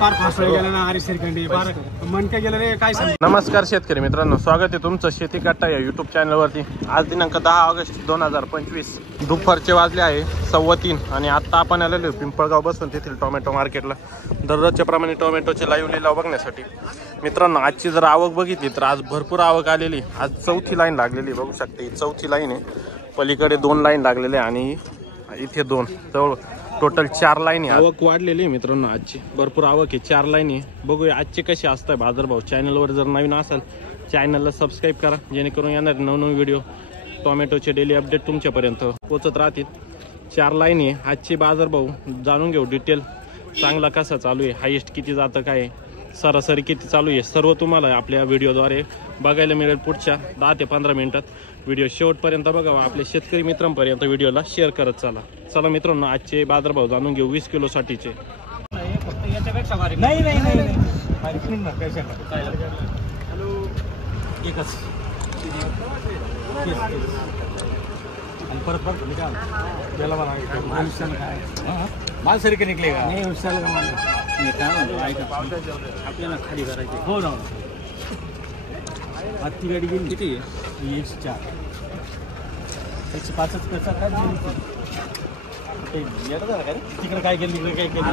पार फासळे गेला ना आरी श्रीखंडी पार मनके गेलं रे काय सांग. नमस्कार शेतकरी मित्रांनो, स्वागत आहे तुमचं शेती कट्टा या यूट्यूब चॅनलवरती. आज दिनांक 10 ऑगस्ट 2025 दुपारचे वाजले आहे 3:15 आणि आता आपण आलेलो पिंपळगाव बसून तेथील टोमॅटो मार्केटला दररोजच्या प्रमाणे टोमॅटोचे लाईव्ह लिलाव बघण्यासाठी. मित्रांनो, आजची जर आवक बघितली तर आज भरपूर आवक आलेली. आज चौथी लाईन लागलेली, बघू शकते चौथी लाईन आहे. पलीकडे 2 लाईन लागलेले आणि इथे 2, जवळ टोटल 4 लाईन आहे. आवक वाढलेली आहे मित्रांनो, आजची भरपूर आवक आहे. 4 लाईन आहे. बघूया आजचे कसे असतात बाजारभाव. चॅनलवर जर नवीन असाल चॅनलला सबस्क्राईब करा, जेणेकरून येणार नवनवीन व्हिडिओ टोमॅटोचे डेली अपडेट तुमच्यापर्यंत पोहोचत राहतील. 4 लाईन आहे. आजचे बाजारभाव जाणून घेऊ डिटेल. चांगला कसा चालू आहे, हायेस्ट किती जातं, काय सरासरी किती चालू आहे, सर्व तुम्हाला आपल्या व्हिडिओद्वारे बघायला मिळेल. पुढच्या 10 ते 15 मिनिटात व्हिडिओ शेवटपर्यंत बघावा. आपल्या शेतकरी मित्रांपर्यंत व्हिडिओला शेअर करत चला मित्रांनो, आजचे बाजारभाव जाणून घेऊ 20 किलोसाठीचे. नाही परत माल सरी का निघले का नाही उशाला का माल आपल्याला खाली करायचे. हो ना, हत्ती गाडी गेली किती 104 105च पैसा काय तिकडे काय केलं तिकडे काय केलं.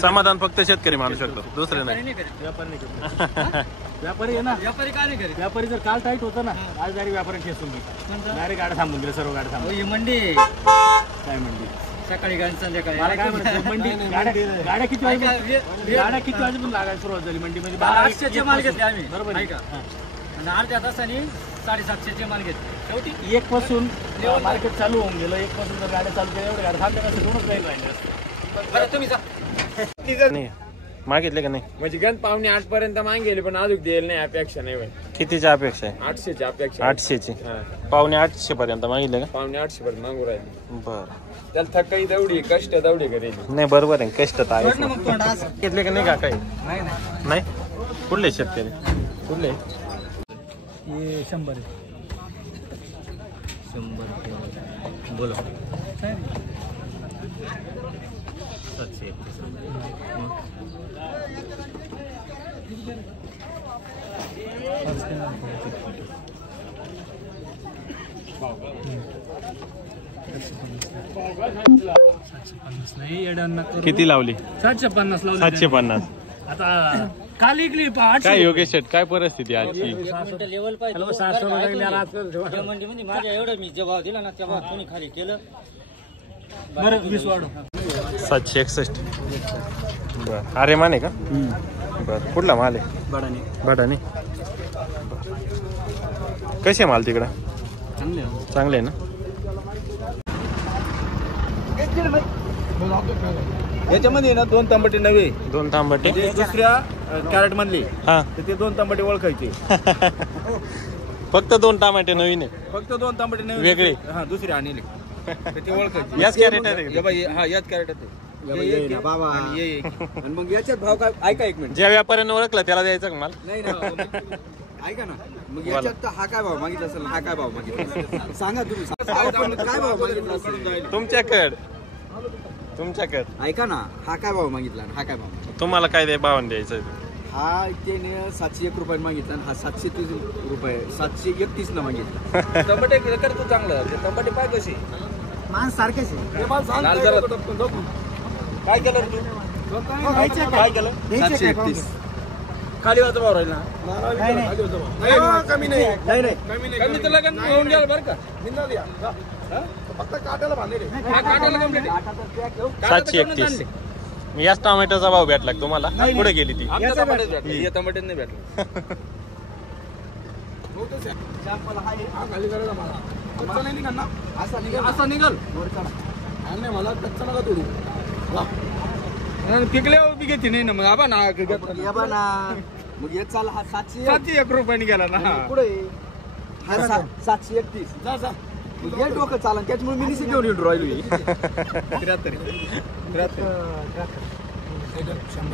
समाधान फक्त शेतकरी मानू शकतो, दुसरे नाही. व्यापारी आहे ना, व्यापारी काय नाही करेल. व्यापारी जर काल टाईट होतं ना, आज डायरेक्ट व्यापारी खेचून घे, डायरेक्ट गाड्या थांबून गेले, सर्व गाड्या थांबून. ही मंडी काय मंडी सकाळी गाडी संध्याकाळी मला काय म्हणतो मंडी गाड्या किती वाजे पण लागायला सुरुवात झाली मंडीमध्ये. 800चे माल घेतले आम्ही, बरोबर आहे का. आणि अर्ध्या तासाने 750चे माल घेतले. शेवटी 1 पासून मार्केट चालू होऊन गेलं. 1 पासून जर गाड्या चालू केल्या एवढ्या गाड्या थांबल्या कसं दोनच लाईन राहिले. बरं तुम्ही नाही मागितले का नाही म्हणजे गण पावणे 8 पर्यंत मागेले, पण अजून द्यायला नाही. अपेक्षा नाही होईल. कितीची अपेक्षा आहे? 800ची अपेक्षा. 800ची पावणे 800 पर्यंत मागितले का? पावणे 800 पर्यंत मागू राहिले. बरं, त्याला थकाई दवडी कष्ट दवडी करेल. नाही बरोबर आहे, कष्ट तर आहे. घेतले का नाही का काही? नाही. कुठले शेतकरी कुठले? 100 बोला. 750 किती लावली? 750 लावली. 750. आता काल इकली 800. काय योगेश शेट, काय परिस्थिती आजची? लेवल पाहिजे. 700 माझ्या एवढं मी जेव्हा दिला ना तेव्हा कोणी खाली केलं. बरं 20 वाढव. 761. बरं, अरे माने का? बरं, कुठला माल आहे? बडाने. कसे माल तिकडं? चांगले आहे ना. याच्यामध्ये ना 2 तांबटे नवे, 2 तांबटे दुसऱ्या कॅरेट मधली. हा, ते 2 तांबटे ओळखायचे. फक्त 2 टमाटे नवीन आहे, फक्त 2 तांबटे नवे वेगळे. हा, दुसरे आणले ते ओळखायचे. याच कॅरेट आहे. हा, याच कॅरेट आहे. मग याच्यात भाव काय? ऐका 1 मिनिट. ज्या व्यापाऱ्याने ओळखला त्याला द्यायचा का माल? नाही ना, ऐका ना. मग याच्यात तर हा काय भाव मागितला असेल, हा काय भाव मागितला असेल सांगा तुम्ही. काय भाव मागितला असेल तुमच्याकडे ऐका ना. हा काय भाव मागितला, हा काय भाव? तुम्हाला काय भावाने द्यायचं? हा त्याने 701 रुपये मागितला, हा 730 रुपये 731 ला मागितला. टमाटे करतो चांगलं. टमाटे पाय कसे माणस सारखेच आहे. काय केलं तू? काय केलं? 731 खाली वाचा भाव राहील ना. कमी नाही कमी तर लगन होऊन गेलं बरं का. फक्त काट्याला बांधले. 731. याच टोमॅटोचा भाव भेटला तुम्हाला? पुढे गेली ती टमाटे नाही भेटलं. असा निघल मला कच्चा नका थोडी पिकले बी घेते नाही ना. मग आबा ना मग हे चाल. हा 701 रुपयाने गेला ना. पुढे 731 हे डोकं चालन. त्याच्यामुळे मी निशी घेऊन येऊन राहिलो. 73 100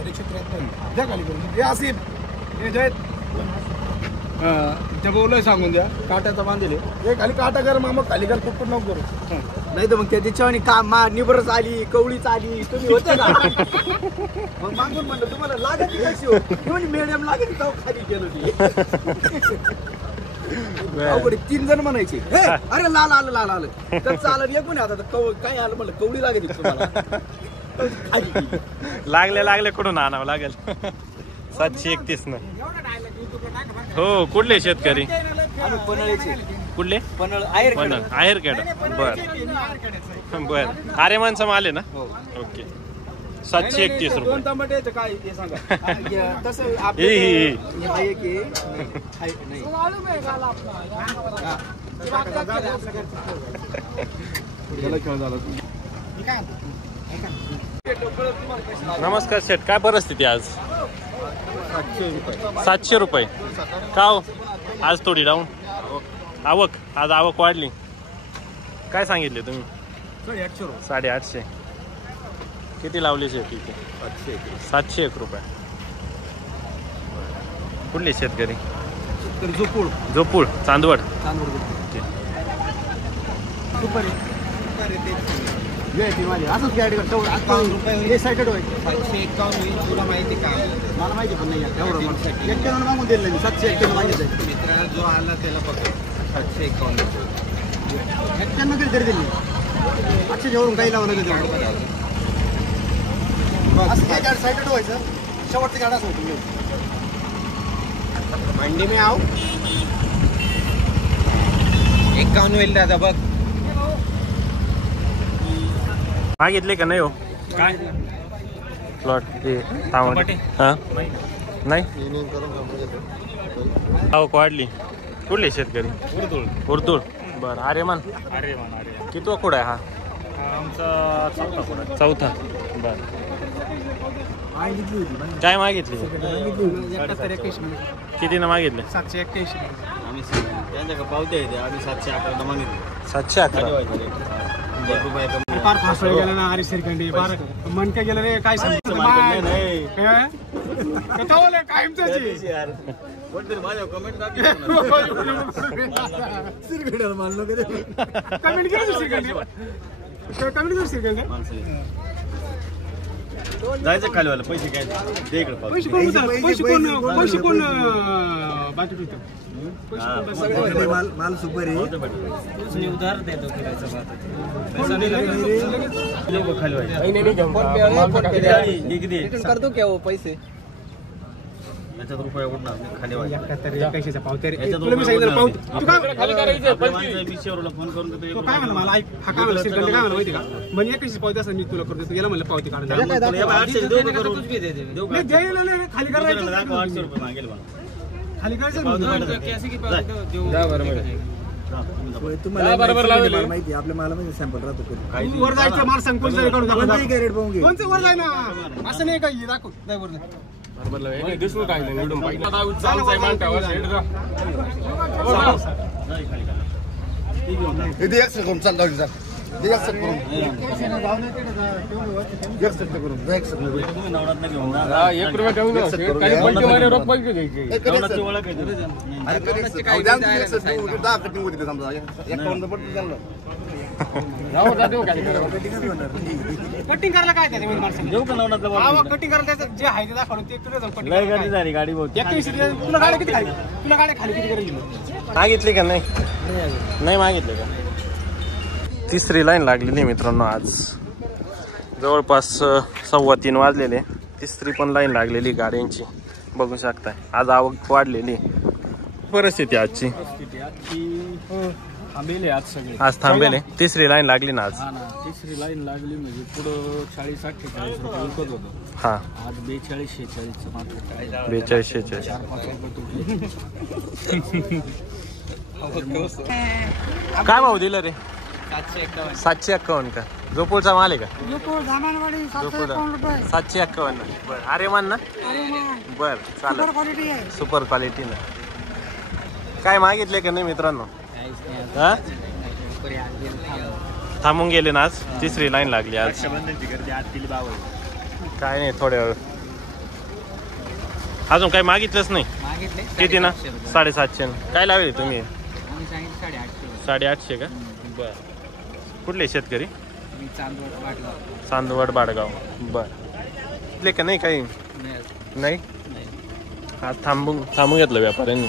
173 द्या खाली करून. हे असे हे जय ते बोललोय सांगून द्या काट्याचा बांधले हे खाली काटा कर मामा खाली कर कुठं नको करू नाही तर मग त्याच्यावानी काम निबरच आली कवळीच आली तुम्ही होते का मग मागून म्हणलं तुम्हाला लागत कशी होती मॅडम लागत जाऊ खाली गेलो ती अवघड 3 जण म्हणायचे अरे लाल आलं लाल आलं तर चालत एक म्हणे आता काय आलं म्हणलं कवळी लागत तुम्हाला लागले कुठून आणावं लागेल 731 न हो. कुठले शेतकरी कुठले आहेरखेड बर अरे माणसं आले ना ओके 731 रुपये काय ते सांगा तसं नमस्कार शेठ काय परिस्थिती आज 700 रुपये का हो आज थोडी डाऊन आवक आज आवक वाढली काय सांगितले तुम्ही 850 किती लावली शेती 701 रुपये कुठले शेतकरी झोपूळ चांदवड असंच गाडी तुला माहिती का मला माहिती पण नाही एवढं मागून दिलं मी 791 मागितलं मित्राला जो आला त्याला पकड 791 तरी दिली 800 वरून काही लावलं लागेल असं काय गाडी साईड व्हायचं शेवटची गाडी असं होती मंडी मी आव 51 होईल दादा बघ मागितले का नाही हो काय प्लॉट ते हा नाही आवक वाढली कुठले शेतकरी उर्दूळ बरं अरे मान कितवा कुठं आहे हा आमचा चौथा बर काय मागितले किती ना मागितले 781 त्यांच्या पावते आम्ही 711 मागितले 711 फार फास्ट गेला ना हरी श्रीखंडी फार मन काय गेलं रे काय सांगितलं जायचं खाली वाला पैसे काय ते इकडे पैसे कोण बाकी माल सुपर आहे उधार देतो करतो क्या वो पैसे याच्यात रुपये उडणार खाली 81 पावते तुला मी सांगितलं पावते तू काय फोन करून देतो काय म्हणलं मला ऐक हा काय म्हणलं श्रीखंड काय म्हणलं माहिती का म्हणजे 81 पावते असं मी तुला करतो याला म्हणलं पावती काढून खाली करायचं 800 रुपये मागेल खाली करायचं बरोबर लावले माहिती आपल्या मला म्हणजे सॅम्पल राहतो वर जायचं माल सांग कोणतं काढून कोणचं वर जाय ना असं नाही काही दाखव नाही वर दिसलो काय नाही कटिंग करायला काय कटिंग करायला जे आहे ते दाखवलं ते तुला गाडी तुला गाडी किती खाली तुला गाडी खाली किती करायची मागितले का नाही मागितले का तिसरी लाईन लागलेली मित्रांनो आज जवळपास 3:15 वाजलेले तिसरी पण लाईन लागलेली गाड्यांची बघू शकताय आज आवक वाढलेली परिस्थिती आजची थांबेले आज सगळे आज थांबेले तिसरी लाईन लागली ना आज तिसरी लाईन लागली म्हणजे पुढं 40-48 रुपये विकत होतो हा आज 42-46 मार्केट 42-46 काय भाव दिलं रे 751 का जोपूरचा माल आहे का 751 बर अरे मान ना बर चालेल सुपर क्वालिटी ना काय मागितले का नाही मित्रांनो हा थांबून गेले ना आज तिसरी लाईन लागली आज काय नाही थोड्या वेळ अजून काही मागितलंच नाही. मागितले किती ना? 750. काय लावले तुम्ही? आम्ही सांगितलं 850. 850 का? बर. कुठले शेतकरी? मी चांदवड वाटगाव. चांदवड बाडगाव. बर. इथले का नाही काही? नाही. आज थांबून घेतलं व्यापाऱ्यांनी.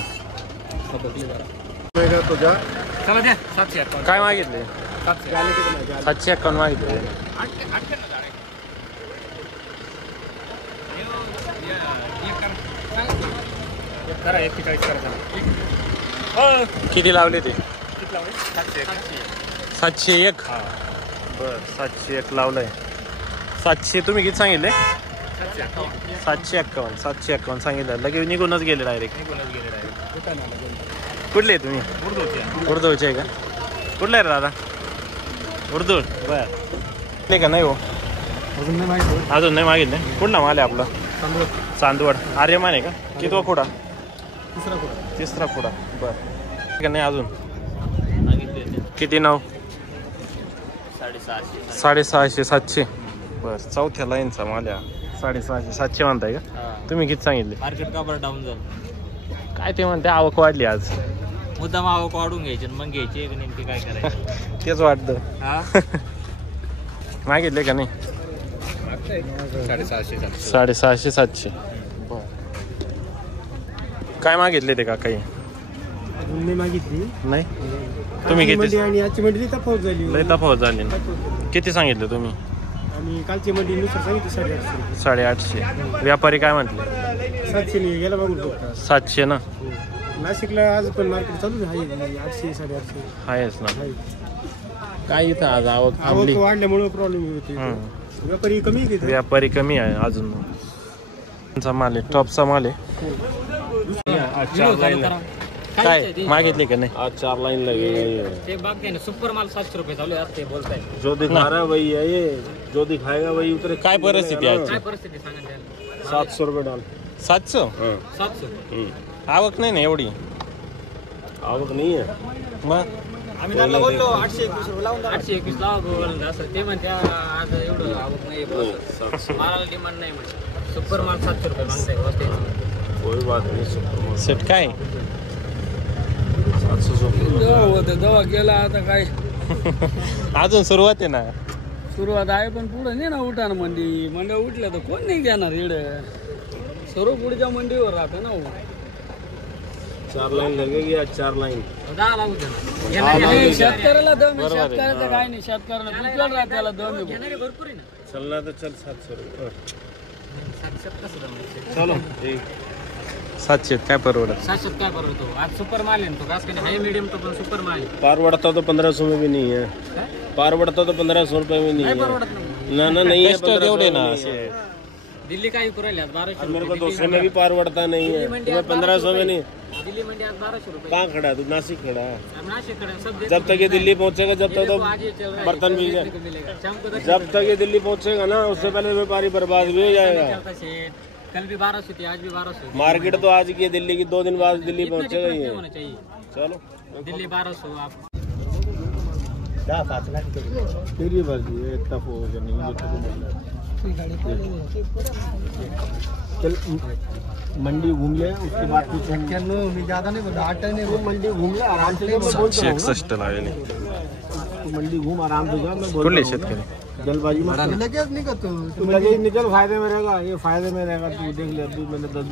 चला द्या 751. काय मागितले? 751 मागितले. करा 41 करा. किती लावले ते? 701. 701. बर 701 लावलंय. 700 तुम्ही किती सांगितले? 751. 751 सांगितलं. लगेच निघूनच गेले डायरेक्ट. कुठले आहे तुम्ही? उर्दूचे आहे का? कुठले आहे दादा? उर्दू. बर. ते का नाही हो? अजून नाही मागितले. कुठला माल आहे आपला? चांदवड. आर्यमान आहे का? कितवा खुडा? तिसरा खुडा. बर. का नाही अजून? किती नाव? 650. 700. बर. चौथ्या लाईनचा माल आहे. 650. 700 म्हणताय का? तुम्ही किती सांगितले? मार्केट का बरं डाऊन झालं? काय ते म्हणते आवक वाढली आज. मुद्दाम आवक वाढून घ्यायची मग घ्यायची नेमकी काय करायचं? तेच वाटतं. हा मागितले का नाही? 650. 700. काय मागितले ते का काही? मी मागितली नाही. तुम्ही किती? आणि आजची मंडळी तफावत झाली. लय तफावत झाली ना. किती सांगितलं तुम्ही? आणि कालची मंडळीनुसार सांगितलं 850. 850. व्यापारी काय म्हटले? 700 गेला बघून शकता. 700 ना. नाशिकला आज पण मार्केट चालू आहे 800 850 आहेच ना. काय इथं आज आवक आवक थांबली. वाढल्यामुळे प्रॉब्लेम होते. व्यापारी कमी घेतात. व्यापारी कमी आहे अजून. त्यांचा माल आहे. टॉपचा माल आहे. काय मागितले का नाही? आज 4 लाइन लगेगा। ते बाग आहे ना सुपर माल 700 रुपये चालू आहे ते बोलताय. जो दिखा रहा है वही है ये, जो दिखाएगा वही उतरे। काय परिस्थिती आहे काय आजची? परिस्थिती सांगा त्याला. 700 रुपये डाल। 700. 700. आवक नाही ना एवढी. आवक नहीं है। मग आम्ही त्यांना बोललो 821 रुपये लावून 821 लावा गोवल असं ते म्हणते आज एवढं आवक नाही बस. मालाला डिमांड नाही म्हणजे सुपर माल 700 रुपये मागताय वस्ते. कोई बात नहीं। सेट काय? 700 दवा केला आता काय अजून सुरुवात आहे ना. सुरुवात आहे पण पुढे नाही ना उठा ना मंड्या उठल्या तर कोण नाही घेणार इकडे. सर्व पुढच्या मंडीवर राहतं ना. 4 लाइन लगेगी आज 4 लाइन। 10 लागू दे. शेतकऱ्याला दम आहे. शेतकऱ्याचं काय नाही. शेतकऱ्याला पिकल राहत त्याला दम आहे. घेणारे भरपूर आहे ना. चलना तो चल 700 रुपये। 700 कसं जमायचं? चलो ठीक। 700 काय परवडत? 700 काय परवडतो? आज सुपर माल आहे ना तो. खास काही हाय मीडियम तो पण सुपर माल आहे. पार बढ़ता तो 1500 में भी नहीं है। काय? पार बढ़ता तो 1500 रुपये में नहीं काय है। परवडत नाही. ना नहीं है। कष्ट तेवढे ना असे. दिल्ली काय पुरायले आज 1200 मेरे को रुपये. 200 में भी पार बढ़ता नहीं है। तुम्हें 1500 में नहीं। दिल्ली मंडी आज 1200 रुपये. कहाँ खड़ा है तू? नासिक खड़ा है। नाशिककडे सब जब तक ये दिल्ली पहुंचेगा जब तक तो आज ये चल रहा है. बर्तन भी देखने को मिलेगा. शाम को जब तक ये दिल्ली पहुंचेगा ना उससे पहले व्यापारी बर्बाद भी हो जाएगा। चलता सेठ. कल भी 1200 थी आज भी 1200. मार्केट तो आज की है, दिल्ली की 2 दिन बाद दिल्ली इतना पहुंचेगा difference ये। नहीं होना चाहिए. चलो दिल्ली 1200 आप 5 लाख तेरी मर्जी है। इतना फोन नहीं है चल मंडी घूम ले उसके बाद कुछ मी ज्यादा नाही बोलतो 8 नाही वो मंडी घूम ले आराम से। मैं बोलता हूँ 761 लावले. तू मंडी घूम आराम से जा। मैं बोलता कुठले हूँ शेतकरी? जल्दबाजी मत कर। लगेच निघतो. तू लगे निकल फायदे में रहेगा। ये फायदे में रहेगा। तू देख ले अभी मैंने 10